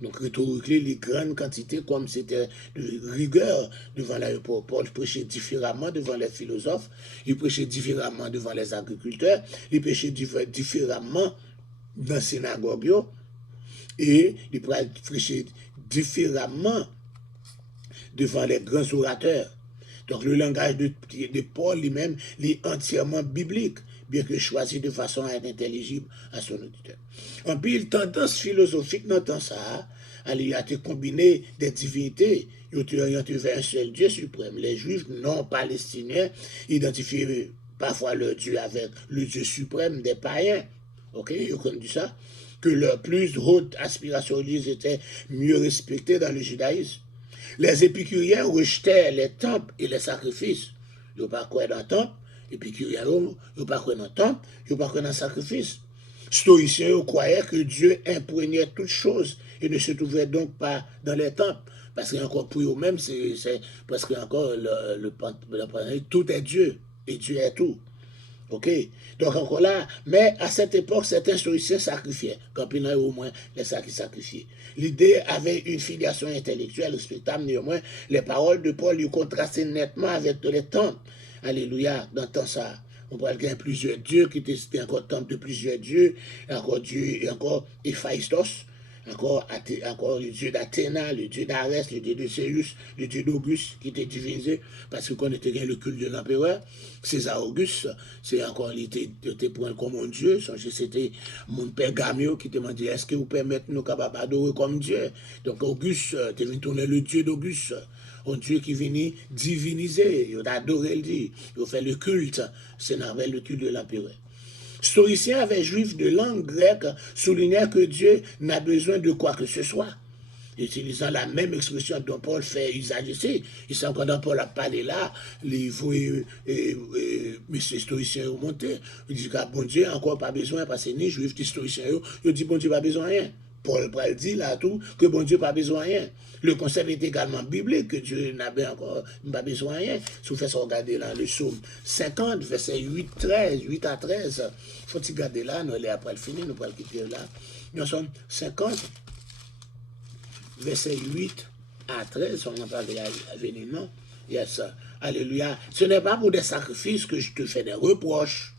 Donc, rhétoriquement, les grandes quantités, comme c'était de rigueur devant l'aéroport. Paul prêchait différemment devant les philosophes, il prêchait différemment devant les agriculteurs, il prêchait différemment dans les synagogues, et il prêchait différemment devant les grands orateurs. Donc le langage de Paul lui-même est entièrement biblique, bien que choisi de façon à être intelligible à son auditeur. En pile tendance philosophique dans ça, il a été combiné des divinités, ils ont orienté vers un seul Dieu suprême. Les Juifs non palestiniens identifient parfois leur Dieu avec le Dieu suprême des païens. Ok, ils ont connu ça. Que leur plus haute aspiration religieuse était mieux respectée dans le judaïsme. Les épicuriens rejetaient les temples et les sacrifices. Ils n'ont pas cru dans le temple. Les épicuriens n'ont pas cru dans le temple. Ils n'ont pas cru dans le sacrifice. Stoïciens croyaient que Dieu imprégnait toutes choses et ne se trouvait donc pas dans les temples. Parce qu'encore pour eux-mêmes, c'est parce que encore tout est Dieu et Dieu est tout. Ok, donc encore là, mais à cette époque, certains stoïciens sacrifiaient, quand il y en a au moins les qui sacrifiaient. L'idée avait une filiation intellectuelle respectable, néanmoins, les paroles de Paul lui contrastaient nettement avec les temples. Alléluia, dans temps ça. On parle qu'il y a plusieurs dieux, qui étaient encore temple de plusieurs dieux, encore Dieu, et encore Héphaïstos, encore le dieu d'Athéna, le dieu d'Arès, le dieu de Céus, le dieu d'Auguste, qui était divisé, parce qu'on était le culte de l'empereur. César Auguste, c'est encore, il était point comme un dieu. C'était mon père Gamio qui demandait, est-ce que vous permettez nous capables d'adorer comme Dieu? Donc Auguste, tu viens tourner le dieu d'Auguste. Un Dieu qui venait diviniser, il a adoré le Dieu, il a fait le culte, c'est le culte de l'empereur. Stoïciens avec juifs de langue grecque soulignaient que Dieu n'a besoin de quoi que ce soit. Utilisant la même expression dont Paul fait usage ici. Il sent quand Paul a parlé là, il faut mais ces stoïciens ont monté. Il dit que bon Dieu encore pas besoin, parce que ni juifs ni stoïciens, ils disent bon Dieu pas besoin de rien. Paul dit là tout que bon Dieu pas besoin de rien. Le concept est également biblique, que Dieu n'a encore pas besoin de rien. Si vous faites regarder là le psaume 50, verset 8 à 13, il faut regarder là, nous allons après le finir, nous allons quitter là. Nous sommes 50, verset 8 à 13, on en parle à venir, non? Yes. Alléluia. Ce n'est pas pour des sacrifices que je te fais des reproches.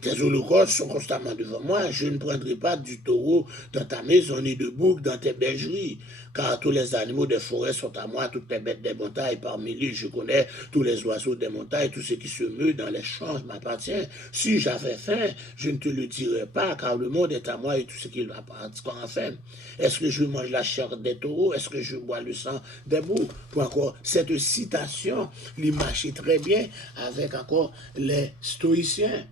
Tes holocaustes sont constamment devant moi. Je ne prendrai pas du taureau dans ta maison, ni de bouc dans tes bergeries. Car tous les animaux des forêts sont à moi, toutes les bêtes des montagnes, parmi les je connais tous les oiseaux des montagnes, tout ce qui se meut dans les champs m'appartient. Si j'avais faim, je ne te le dirais pas, car le monde est à moi et tout ce qui m'appartient en faim. Est-ce que je mange la chair des taureaux? Est-ce que je bois le sang des boucs? Pour encore, cette citation, lui marchait très bien avec encore les stoïciens.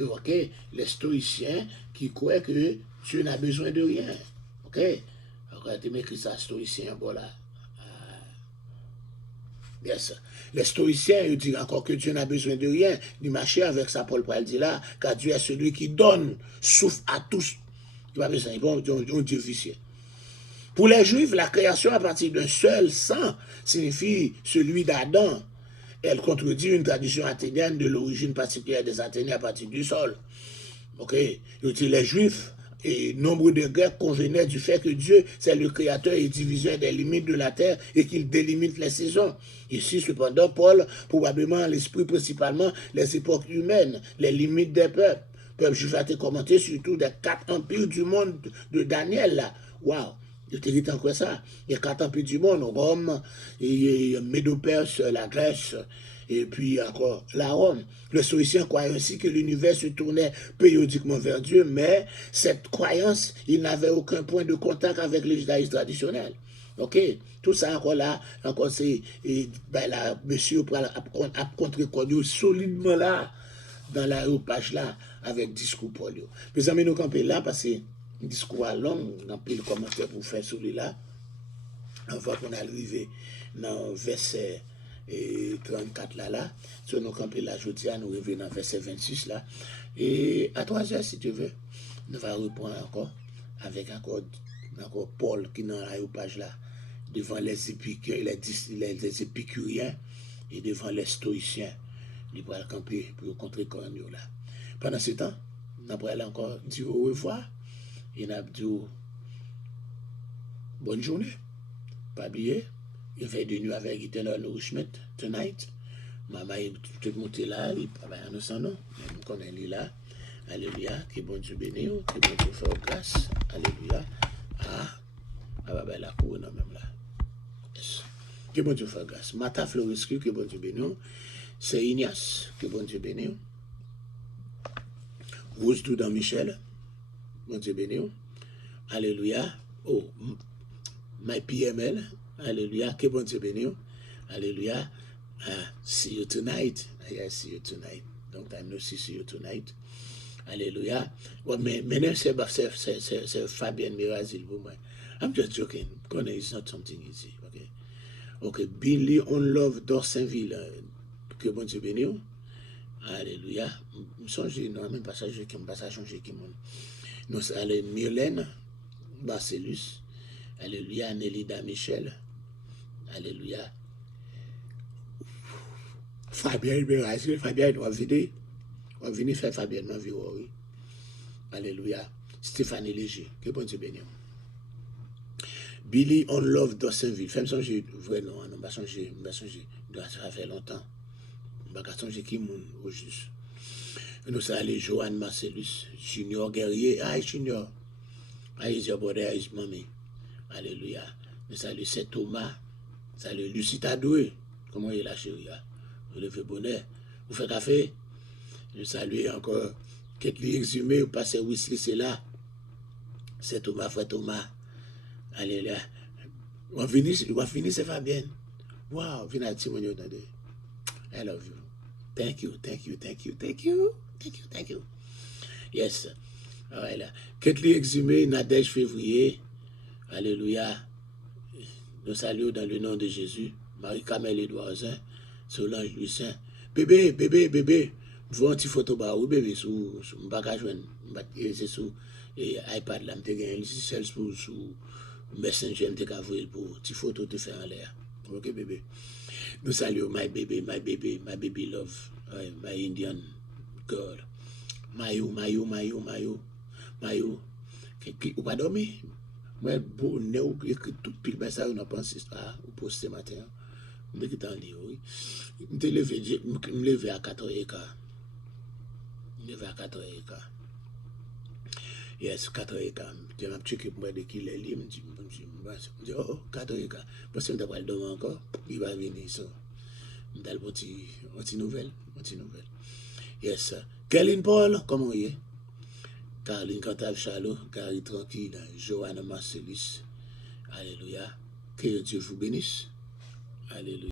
Ok, les stoïciens qui croient que Dieu n'a besoin de rien. Ok, regardez m'écrit ça, stoïcien, voilà. Yes. Les stoïciens, ils disent encore que Dieu n'a besoin de rien. Du marché avec ça, Paul dit là, car Dieu est celui qui donne, souffle à tous. Il n'a pas besoin, on Dieu vicieux. Pour les Juifs, la création à partir d'un seul sang signifie celui d'Adam. Elle contredit une tradition athénienne de l'origine particulière des Athéniens à partir du sol. Ok, les Juifs et nombre de Grecs convenaient du fait que Dieu, c'est le créateur et diviseur des limites de la terre et qu'il délimite les saisons. Ici, cependant, Paul, probablement l'esprit principalement les époques humaines, les limites des peuples. Peuple juif a été commenté surtout des 4 empires du monde de Daniel là. Waouh! Je te dis encore ça. Il y a 4 empires du monde, Rome, et Médo-Perse, la Grèce, et puis encore la Rome. Le stoïcien croyait ainsi que l'univers se tournait périodiquement vers Dieu, mais cette croyance, il n'avait aucun point de contact avec le judaïsme traditionnel. Ok, tout ça encore là, encore c'est, là, monsieur a contre-connu solidement là, dans la page là, avec discours Paul. Mes amis, nous campons là parce que un discours à long, dans le commentaire pour faire celui-là. On va qu'on arrive dans verset 34 là. Sur nos campés là, je dis à nous arriver dans verset 26 là. Et à 3 heures, si tu veux, nous allons reprendre encore avec encore Paul qui est dans la page là, devant les épicuriens et devant les stoïciens. Il va camper pour rencontrer Cornio là. Pendant ce temps, nous allons encore dire au revoir. Il a dit bonne journée, pas oublier, il fait de nuit avec Eternal Nourishment tonight. Maman est tout monté là, il pas bien nous sans nom, mais nous connaissons là. Alléluia, que bon Dieu bénisse, que bon Dieu fasse grâce. Alléluia. La couronne même là. Yes. Que bon Dieu fasse grâce. Mata Florescu, que bon Dieu bénisse. C'est Ignace, que bon Dieu bénisse. Rose Doudan Michel. Bon Dieu béni. Alléluia. Oh, my PML. Alléluia. Que bon Dieu béni. Alléluia. See you tonight. I see you tonight. Long time no see you tonight. Alléluia. Ouais, mais maintenant, c'est Fabien Mirazil pour moi. I'm just joking. It's not something easy. Okay. Billy on Love d'Orsainville. Que bon Dieu béni. Alléluia. Songez, non, même pas ça, changer qui mon. Nous allons Mylène Barcelus. Alléluia. Nélida Michel. Alléluia. Fabien Mirazil. Fabien, on va venir faire Fabien dans la vie. Alléluia. Stéphanie Léger. Que bon Dieu béni. Billy on Love d'Orsainville. Fais-moi songer, vrai non, on va changer. Ça fait longtemps. On va changer qui moun au juste. Nous saluons Joanne Marcellus, Junior Guerrier. Junior. Is your brother, is mommy. Alléluia. Nous saluons Saint Thomas. Salut Lucie Tadoué. Comment est la chérie? Vous levez bonheur. Vous faites café? Nous saluons encore quelques exhumés. Vous passez Wesley, c'est là. Saint Thomas, frère Thomas. Alléluia. On finit, c'est Fabien. Wow, viens à témoigner. I love you. Thank you. Yes. Voilà. Ketli exhumé, Nadège février. Alléluia. Nous saluons dans le nom de Jésus. Marie-Camille Edouardin. Solange Lucien. Bébé. Vous avez une petite photo, oui, bébé, sous bagage, c'est sous iPad, là, je vais celle sous Messenger, je vais vous pour une petite photo te faire en l'air. Ok, bébé. Nous saluons my baby love, my Indian girl. Mayo. Ou pas dormir? Moi, bon, néo, écrit tout pile, mais ça, on a pensé au poste ce matin. Je suis dans le lit, oui. Je me levé à 4h15. Yes, 4h15. Je vais me checker pour moi de qui est lié. Je dis, oh, 4h15. Parce que je vais dormir encore. Il va venir, ça. Je vais une petite nouvelle. Yes. Kéline Paul, comment il est? Caroline Cantave Charlot, Carrie Tranquille, Joanne Marcellus. Alléluia. Que Dieu vous bénisse. Alléluia.